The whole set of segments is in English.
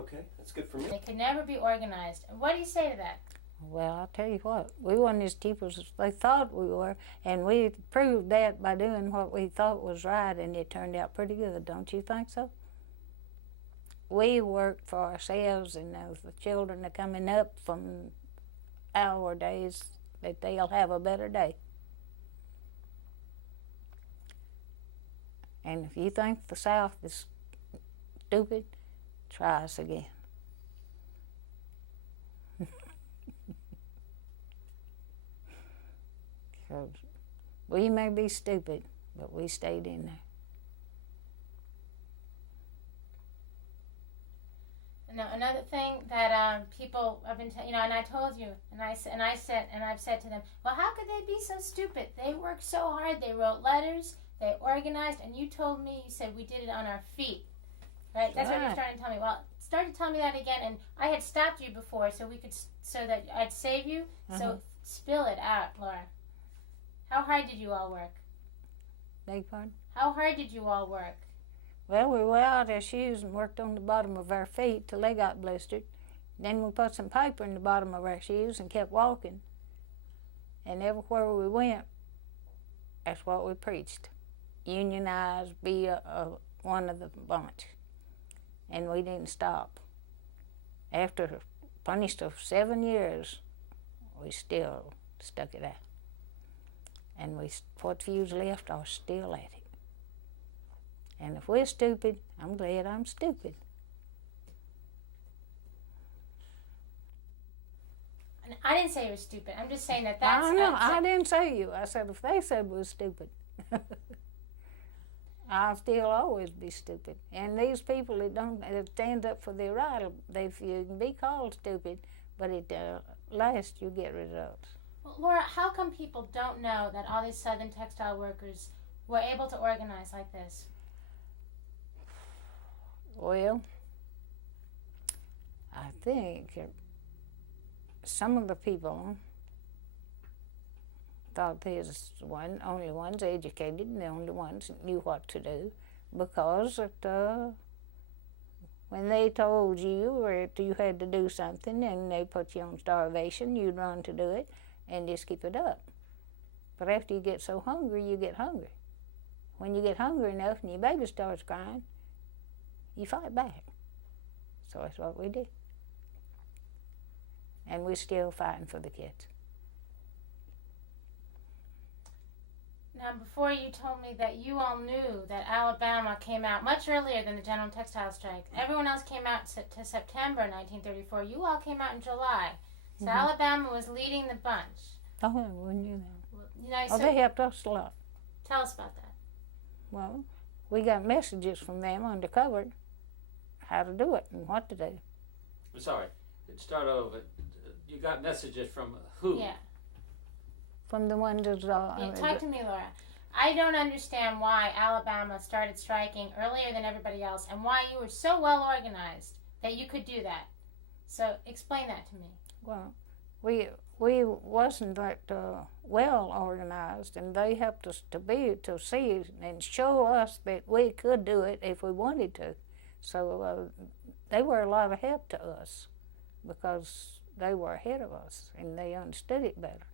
Okay, that's good for me. They could never be organized. What do you say to that? Well, I'll tell you what, we wasn't as cheap as they thought we were, and we proved that by doing what we thought was right, and it turned out pretty good, don't you think so? We worked for ourselves, and the children are coming up from our days, that they'll have a better day. And if you think the South is stupid, try us again. Because we may be stupid, but we stayed in there. No, another thing that people have been, and I told you, and I've said to them, well, how could they be so stupid? They worked so hard. They wrote letters. They organized, and you told me, you said we did it on our feet, right? That's what you're starting to tell me. Well, start to tell me that again, and I had stopped you before, so that I'd save you. So spill it out, Laura. How hard did you all work? Beg pardon? How hard did you all work? Well, we wore out our shoes and worked on the bottom of our feet till they got blistered. Then we put some paper in the bottom of our shoes and kept walking. And everywhere we went, that's what we preached. Unionize, be one of the bunch. And we didn't stop. After punished of 7 years, we still stuck it out. And what few's left are still at it. And if we're stupid, I'm glad I'm stupid. And I didn't say you were stupid. I'm just saying that's... I didn't say you. I said if they said we were stupid. I'll still always be stupid. And these people that stand up for their right, you can be called stupid, but at last you get results. Well, Laura, how come people don't know that all these Southern textile workers were able to organize like this? Well, I think some of the people thought they was only ones educated and the only ones that knew what to do, because when they told you you had to do something and they put you on starvation, you'd run to do it and just keep it up. But after you get so hungry, you get hungry. When you get hungry enough and your baby starts crying, you fight back. So that's what we did. And we're still fighting for the kids. Now, before you told me that you all knew that Alabama came out much earlier than the General Textile Strike. Everyone else came out to September 1934. You all came out in July. So Alabama was leading the bunch. Oh, we knew that. So they helped us a lot. Tell us about that. Well, we got messages from them undercover how to do it and what to do. I'm sorry, start over. You got messages from who? Yeah. From the ones that... talk to me, Laura. I don't understand why Alabama started striking earlier than everybody else and why you were so well organized that you could do that. So explain that to me. Well, we wasn't that well organized, and they helped us to see and show us that we could do it if we wanted to. So they were a lot of help to us because they were ahead of us and they understood it better.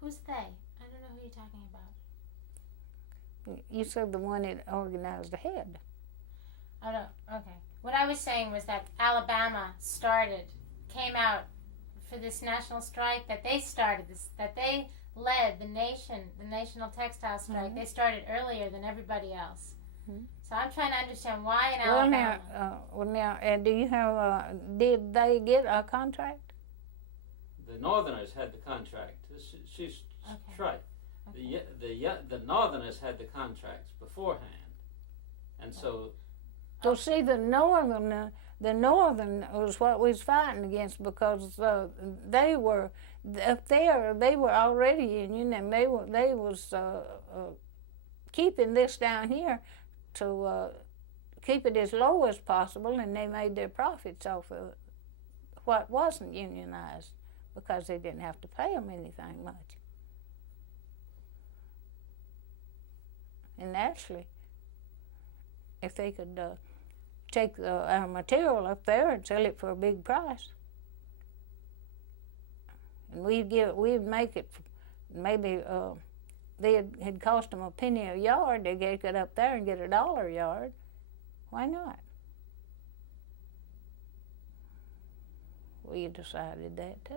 Who's they? I don't know who you're talking about. You said the one that organized ahead. Oh, no. Okay. What I was saying was that Alabama came out for this national strike, that they started this, that they led the national textile strike. They started earlier than everybody else. So I'm trying to understand why in Alabama. Now, do you have? Did they get a contract? The Northerners had the contract. She's right. Okay. The Northerners had the contracts beforehand, and so. So see, the Northern was what we was fighting against, because they were up there. They were already Union, and they was keeping this down here to keep it as low as possible, and they made their profits off of what wasn't unionized, because they didn't have to pay them anything much. And actually, if they could take our material up there and sell it for a big price. And we'd make it maybe had cost them a penny a yard. They could get up there and get $1 a yard. Why not? We decided that too.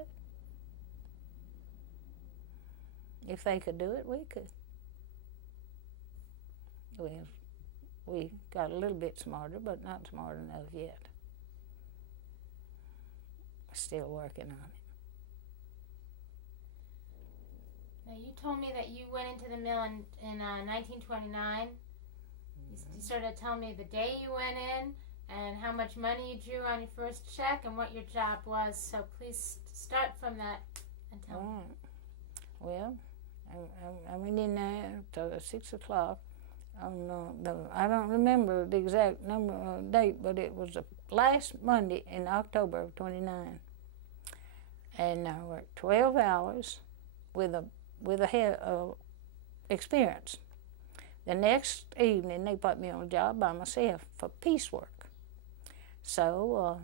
If they could do it, we could. Well, we got a little bit smarter, but not smart enough yet. Still working on it. Now, you told me that you went into the mill in 1929. You sort of tell me the day you went in and how much money you drew on your first check and what your job was. So please start from that and tell me. Well, I went in there till 6 o'clock. I don't remember the exact date, but it was the last Monday in October of '29. And I worked 12 hours with a experience. The next evening, they put me on a job by myself for piecework. So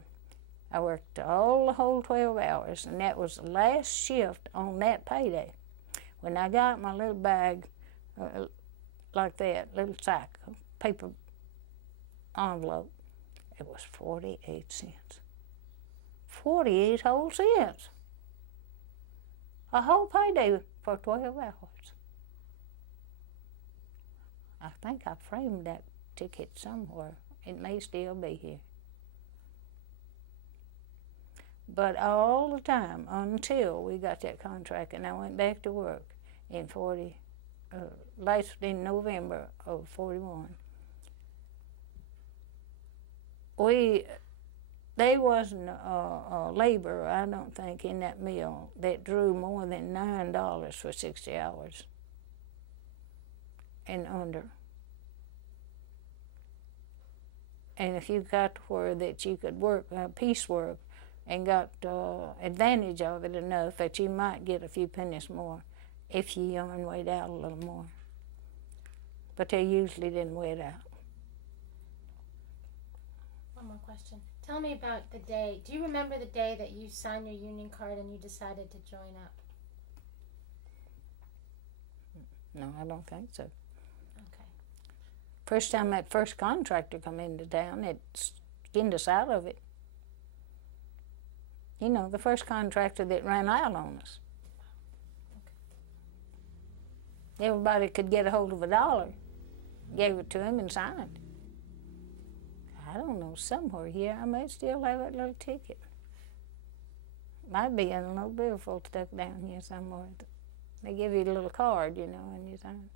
I worked the whole 12 hours, and that was the last shift on that payday. When I got my little bag like that, little sack, paper envelope, it was 48 cents. 48 whole cents. A whole payday for 12 hours. I think I framed that ticket somewhere. It may still be here. But all the time until we got that contract and I went back to work in in November of '41. There wasn't a laborer, I don't think, in that mill that drew more than $9 for 60 hours and under. And if you got to where that you could work piecework and got advantage of it enough that you might get a few pennies more if you yarn weighed out a little more. But they usually didn't weigh it out. One more question. Tell me about the day. Do you remember the day that you signed your union card and you decided to join up? No, I don't think so. Okay. First time that first contractor come into town, it skinned us out of it. You know, the first contractor that ran out on us. Okay. Everybody could get a hold of $1, gave it to him and signed. I don't know, somewhere here I may still have that little ticket. Might be in a little billfold stuck down here somewhere. They give you a little card, you know, and you sign.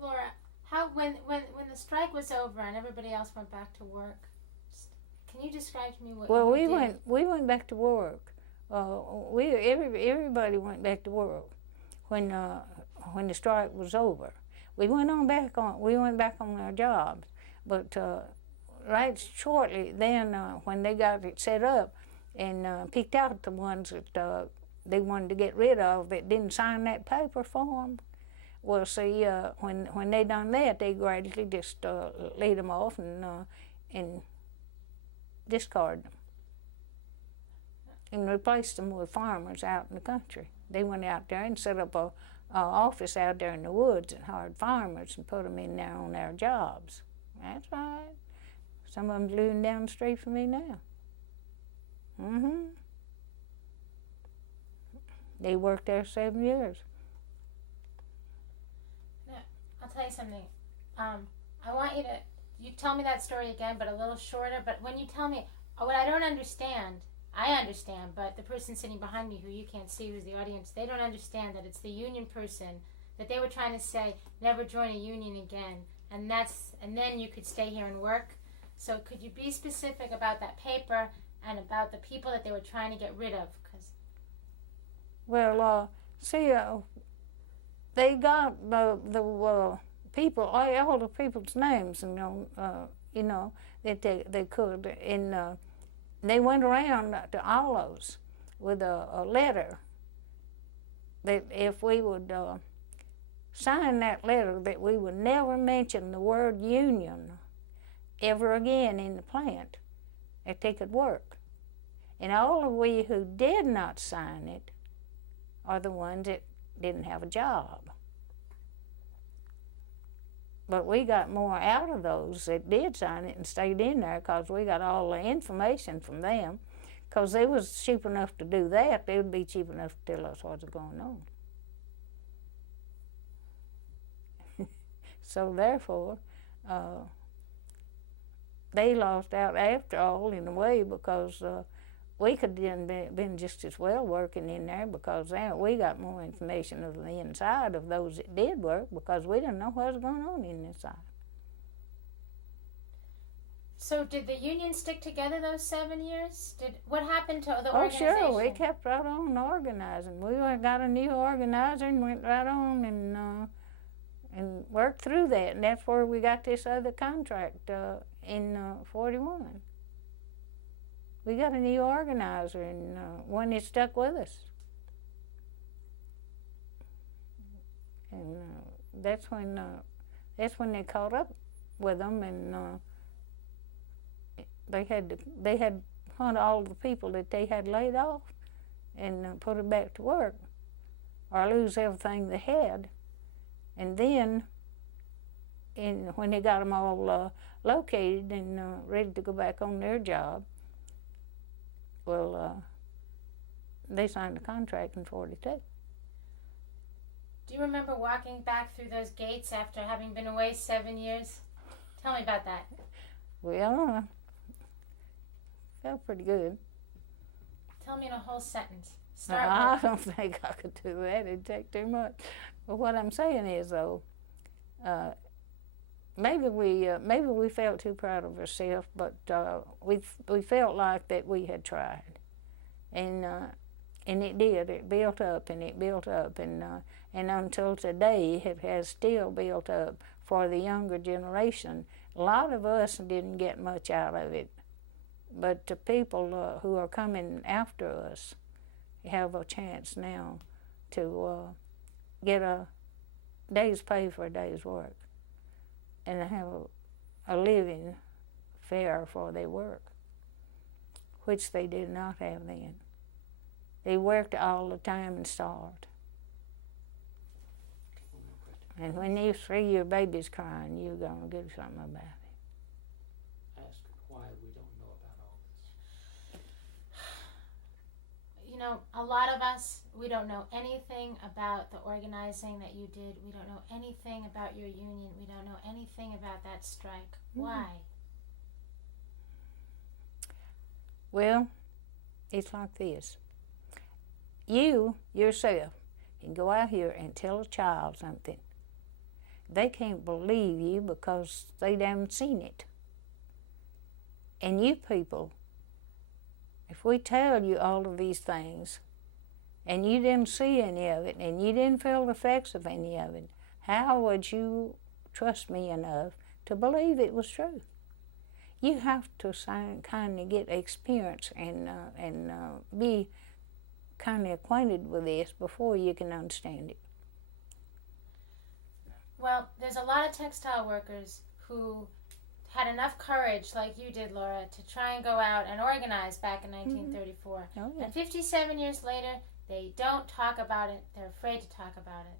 Laura, how when the strike was over and everybody else went back to work, can you describe to me what you did? We went back to work. Everybody went back to work when the strike was over. We went back on our jobs, but right shortly then, when they got it set up and picked out the ones that they wanted to get rid of that didn't sign that paper form, well, see, when they done that, they gradually just laid them off and discarded them and replaced them with farmers out in the country. They went out there and set up a office out there in the woods and hired farmers and put them in there on their jobs. That's right. Some of them's living down the street from me now. They worked there 7 years. Now, I'll tell you something. I want you tell me that story again, but a little shorter. But when you tell me, what I don't understand, I understand, but the person sitting behind me who you can't see, who's the audience, they don't understand that it's the union person, that they were trying to say, never join a union again, and then you could stay here and work. So could you be specific about that paper and about the people that they were trying to get rid of? Well, see, they got the people, all the people's names, you know, that they could, and they went around to all those with a letter that if we would sign that letter that we would never mention the word union ever again in the plant that they could work. And all of we who did not sign it are the ones that didn't have a job. But we got more out of those that did sign it and stayed in there because we got all the information from them. Because they was cheap enough to do that, they would be cheap enough to tell us what's going on. So therefore, they lost out after all in a way because we could have been just as well working in there because we got more information of the inside of those that did work because we didn't know what was going on in the inside. So did the union stick together those 7 years? What happened to the organization? Oh, sure. We kept right on organizing. We got a new organizer and went right on and worked through that. And that's where we got this other contract in 41. We got a new organizer and one that stuck with us. And that's when they caught up with them and they had hunt all the people that they had laid off and put it back to work or lose everything they had. And then when they got them all located and ready to go back on their job, well, they signed a contract in 42. Do you remember walking back through those gates after having been away 7 years? Tell me about that. Well, felt pretty good. Tell me in a whole sentence. I don't think I could do that. It'd take too much. But what I'm saying is, though, maybe we felt too proud of ourselves, but we felt like that we had tried, and it did. It built up and it built up, and until today, it has still built up for the younger generation. A lot of us didn't get much out of it, but the people who are coming after us have a chance now to get a day's pay for a day's work and have a living fair for their work, which they did not have then. They worked all the time and starved. And when you see your babies crying, you're going to do something about it. Ask why we don't know about all this. You know, a lot of us, we don't know anything about the organizing that you did. We don't know anything about your union. We don't know anything about that strike. Why? Well, it's like this. You, yourself, can go out here and tell a child something. They can't believe you because they haven't seen it. And you people, if we tell you all of these things and you didn't see any of it and you didn't feel the effects of any of it, how would you trust me enough to believe it was true? You have to kind of get experience and be kind of acquainted with this before you can understand it. Well, there's a lot of textile workers who had enough courage, like you did, Laura, to try and go out and organize back in 1934. Oh, yeah. And 57 years later, they don't talk about it. They're afraid to talk about it.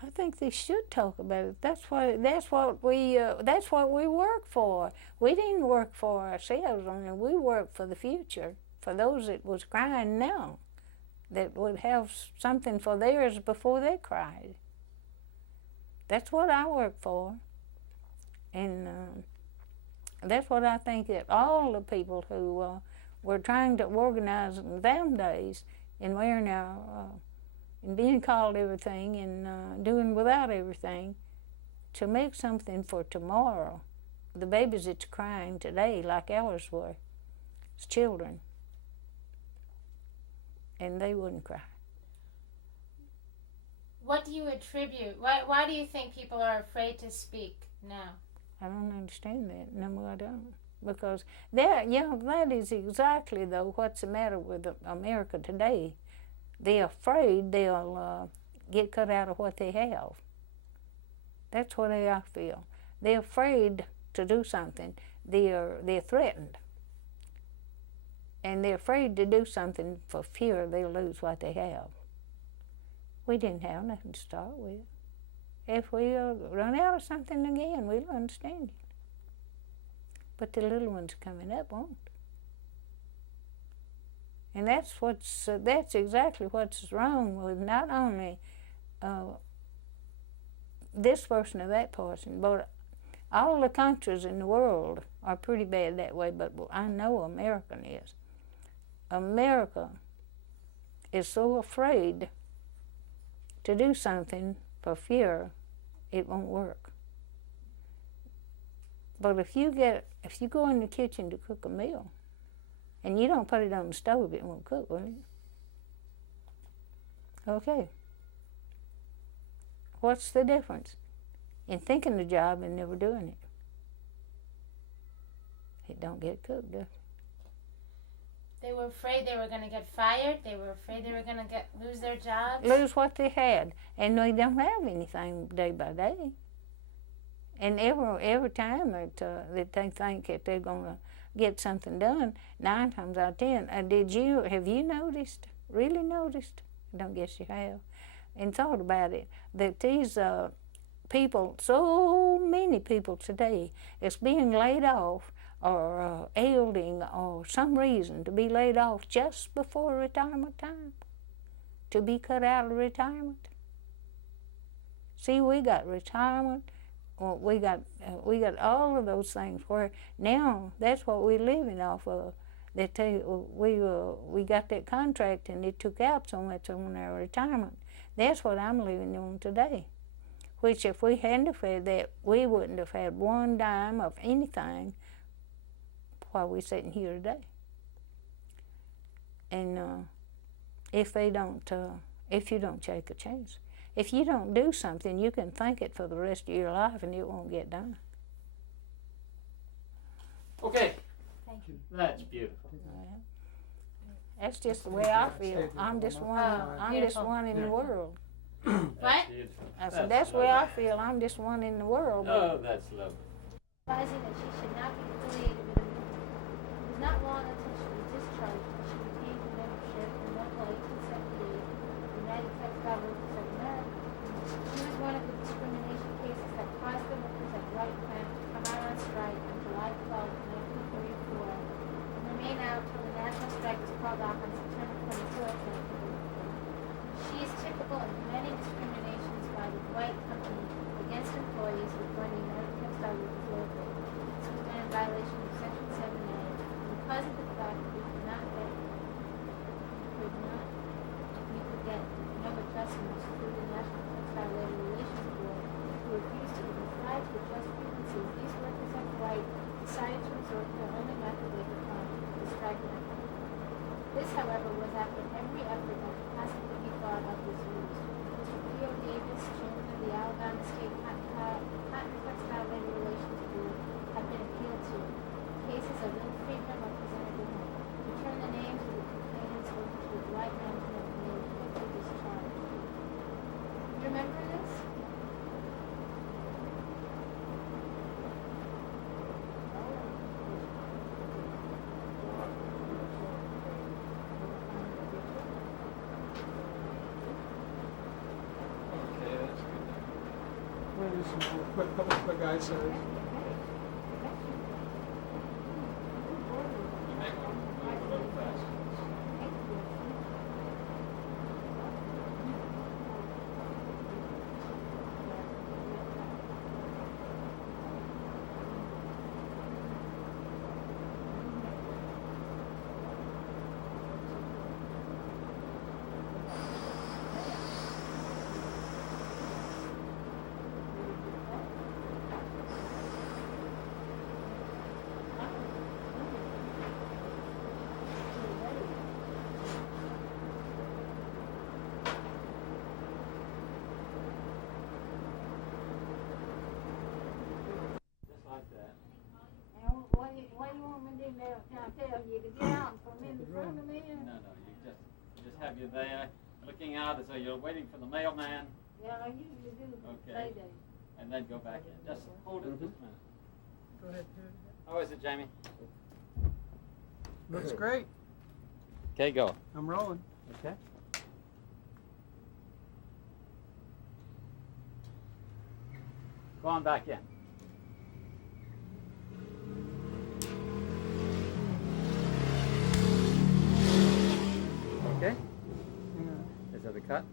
I think they should talk about it. That's what we work for. We didn't work for ourselves only. We worked for the future, for those that was crying now, that would have something for theirs before they cried. That's what I work for, and that's what I think that all the people who were trying to organize in them days and wearing our and being called everything and doing without everything to make something for tomorrow. The babies that's crying today, like ours were, as children, and they wouldn't cry. What do you attribute? Why do you think people are afraid to speak now? I don't understand that. No, I don't. Because that is exactly, though, what's the matter with America today. They're afraid they'll get cut out of what they have. That's what I feel. they're afraid to do something. They're threatened. And they're afraid to do something for fear they'll lose what they have. We didn't have nothing to start with. If we run out of something again, we'll understand it. But the little ones coming up won't. And that's exactly what's wrong with not only this person or that person, but all the countries in the world are pretty bad that way, but I know American is. America is so afraid to do something for fear it won't work. But if you go in the kitchen to cook a meal and you don't put it on the stove, it won't cook, will it? Okay. What's the difference in thinking the job and never doing it? It don't get cooked, does it? They were afraid they were going to get fired. They were afraid they were going to lose their jobs. Lose what they had, and they don't have anything day by day. And every time that they think that they're going to get something done, 9 times out of 10, have you noticed? Really noticed? I don't guess you have. And thought about it, that these people, so many people today, is being laid off or ailing or some reason to be laid off just before retirement time, to be cut out of retirement. See, we got retirement, or we got all of those things where now that's what we're living off of. They tell you, we got that contract and it took out so much on our retirement. That's what I'm living on today. Which if we hadn't had that, we wouldn't have had one dime of anything while we're sitting here today. And if you don't take a chance, if you don't do something, you can think it for the rest of your life and it won't get done. Okay. Thank you. That's beautiful. Well, that's just the way I feel. I'm just one. I'm just one in the world. What? I said that's the way I feel. I'm just one in the world. Oh, that's lovely. Advising that she should not be affiliated with a movement. It was not long until she was discharged when she retained her membership in Local 1878, United Textile Workers of America. She was one of the discrimination cases that caused the workers at White Plant to come out on strike on July 12, 1944, and remain out till the national strike was called off on September 24, 1944. She is typical of many discriminations by the White Company against employees who join the United Textile Workers Local. This was done in violation of Section 7A, and because of the fact that we could get no adjustments through the National Textile Labor Relations Board, who refused to even try to adjust grievances, these workers at White decided to resort to the only method they could find, the strike method. This, however, was after every effort that could possibly be thought of was used. Mr. Cleo Davis, chairman of the Alabama State Cotton Textile Labor Relations Board, have been appealed to. Cases of ill treatment were presented to him. He turned the names of the complainants over to the White management and they were quickly discharged. You remember this? Okay, that's good. We're going to do some more couple quick eyes. You may want to move a little faster. Just like that. And what do you want me to do now? Can I tell you to get out and come in front of me? No, you just have you there, looking out as though you're waiting for the mailman. Yeah, I usually do Okay. say that. and then go back in. Just hold it just a minute. Go ahead. How is it, Jamie? Looks great. Okay, go. I'm rolling. Okay. Go on back in. Okay. Yeah. Is that a cut?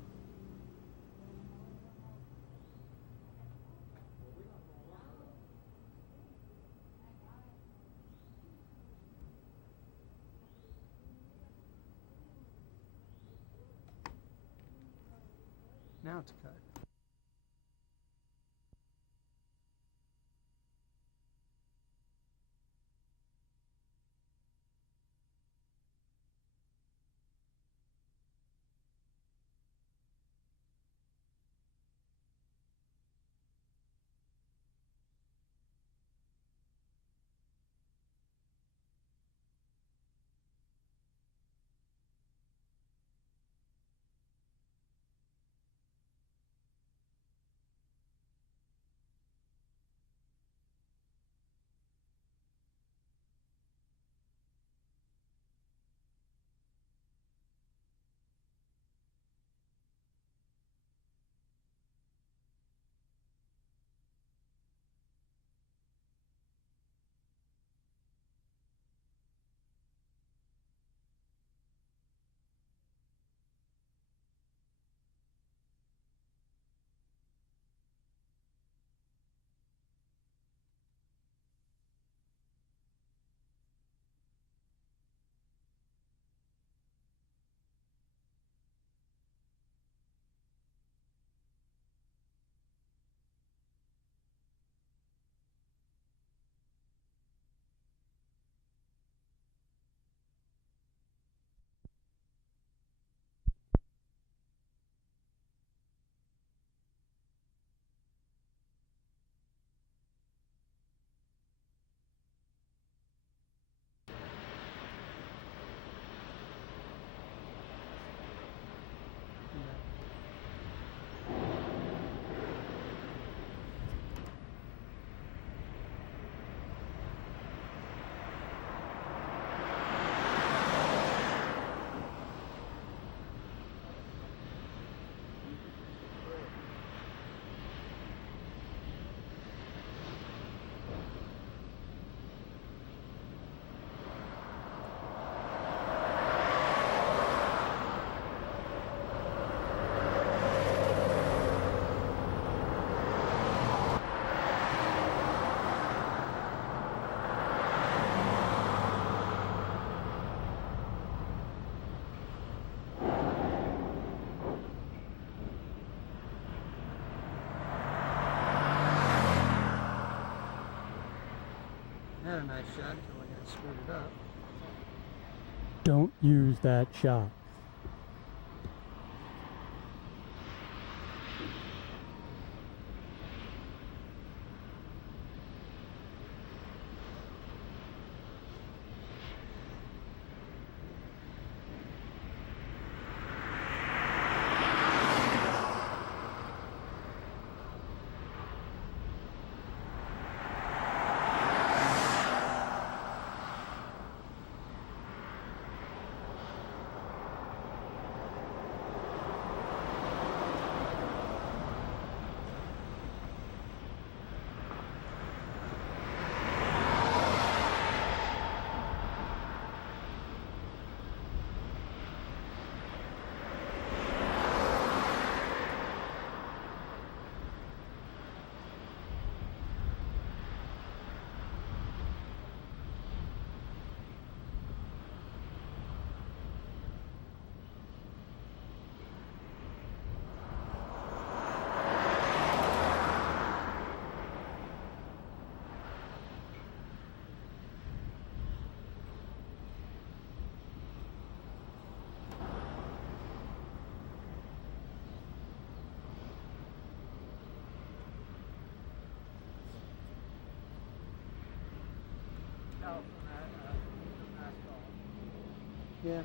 Now it's cut. Had a nice shot until I got screwed it up. Don't use that shot. Yeah.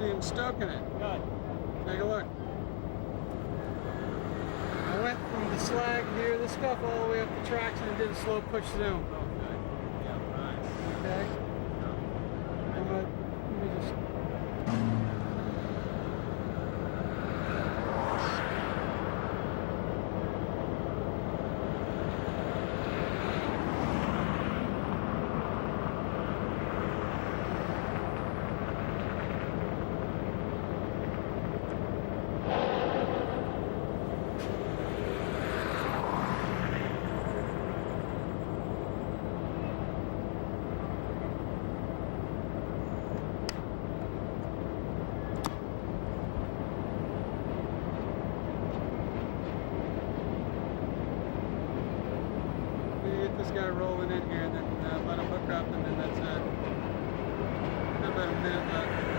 see him stoking it. Good. Take a look. I went from the slag here, this stuff, all the way up the tracks and did a slow push zoom. Okay. Yeah, nice. Okay? Let me just... Get this guy rolling in here and then let him hook up and then that's it. About a minute left.